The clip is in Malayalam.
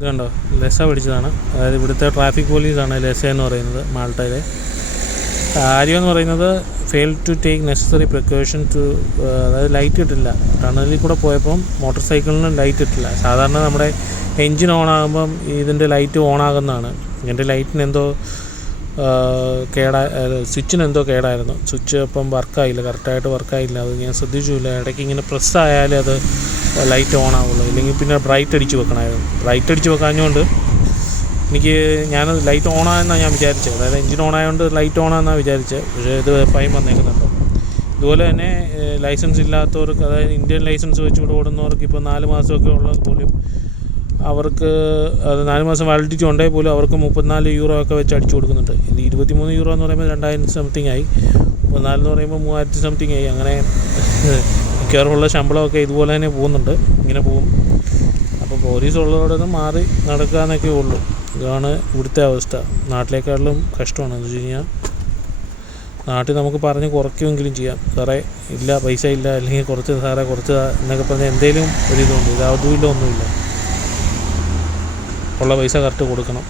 ഇത് കണ്ടോ, ലെസ പിടിച്ചതാണ്. അതായത് ഇവിടുത്തെ ട്രാഫിക് പോലീസാണ് ലെസ എന്ന് പറയുന്നത്, മാൾട്ടയിലെ. കാര്യമെന്ന് പറയുന്നത് fail to take necessary precaution to, അതായത് ലൈറ്റ് ഇട്ടില്ല. ടണലിൽ കൂടെ പോയപ്പം മോട്ടോർ സൈക്കിളിന് ലൈറ്റ് ഇട്ടില്ല. സാധാരണ നമ്മുടെ എൻജിൻ ഓണാകുമ്പം ഇതിൻ്റെ ലൈറ്റ് ഓണാകുന്നതാണ്. എൻ്റെ ലൈറ്റിന് എന്തോ സ്വിച്ചിന് എന്തോ കേടായിരുന്നു. സ്വിച്ച് ഇപ്പം വർക്കായില്ല, കറക്റ്റായിട്ട് വർക്കായില്ല. അത് ഞാൻ ശ്രദ്ധിച്ചില്ല. ഇടയ്ക്ക് ഇങ്ങനെ പ്രസ്സായാലേ അത് ലൈറ്റ് ഓണാവുള്ളൂ, ഇല്ലെങ്കിൽ പിന്നെ ബ്രൈറ്റ് അടിച്ച് വെക്കണമായിരുന്നു. ബ്രൈറ്റ് അടിച്ച് വെക്കാഞ്ഞുകൊണ്ട് ഞാനത് ലൈറ്റ് ഓണായെന്നാണ് ഞാൻ വിചാരിച്ചത്. അതായത് എൻജിൻ ഓണായതുകൊണ്ട് ലൈറ്റ് ഓണാന്നാണ് വിചാരിച്ചത്. പക്ഷേ ഇത് ഫൈൻ വന്നേക്കുന്നുണ്ടോ. ഇതുപോലെ തന്നെ ലൈസൻസ് ഇല്ലാത്തവർക്ക്, അതായത് ഇന്ത്യൻ ലൈസൻസ് വെച്ചുകൊണ്ട് ഓടുന്നവർക്ക് ഇപ്പോൾ 4 മാസമൊക്കെ ഉള്ളത് പോലും അവർക്ക്, അത് 4 മാസം വാലിഡിറ്റി ഉണ്ടെങ്കിൽ പോലും അവർക്ക് 34 യൂറോ ഒക്കെ വെച്ച് അടിച്ചു കൊടുക്കുന്നുണ്ട്. ഇത് 23 യൂറോ എന്ന് പറയുമ്പോൾ 2000 സംതിങ് ആയി, 34 എന്ന് പറയുമ്പോൾ 3000 സംതിങ് ആയി. അങ്ങനെ മിക്കവാറുമുള്ള ശമ്പളമൊക്കെ ഇതുപോലെ തന്നെ പോകുന്നുണ്ട്, ഇങ്ങനെ പോകും. അപ്പോൾ പോലീസ് ഉള്ളതോടെ മാറി നടക്കാമെന്നൊക്കെ ഉള്ളൂ. ഇതാണ് ഇവിടുത്തെ അവസ്ഥ. നാട്ടിലേക്കാളും കഷ്ടമാണ്. എന്ന് വെച്ച് കഴിഞ്ഞാൽ നാട്ടിൽ നമുക്ക് പറഞ്ഞ് കുറയ്ക്കുമെങ്കിലും ചെയ്യാം. സാറേ ഇല്ല, പൈസ ഇല്ല, അല്ലെങ്കിൽ കുറച്ച് സാറേ കുറച്ച് എന്നൊക്കെ പറഞ്ഞാൽ എന്തെങ്കിലും ഒരിതുണ്ട്. ഇത് അതുമില്ല, ഒന്നുമില്ല. ഉള്ള പൈസ കറക്റ്റ് കൊടുക്കണം.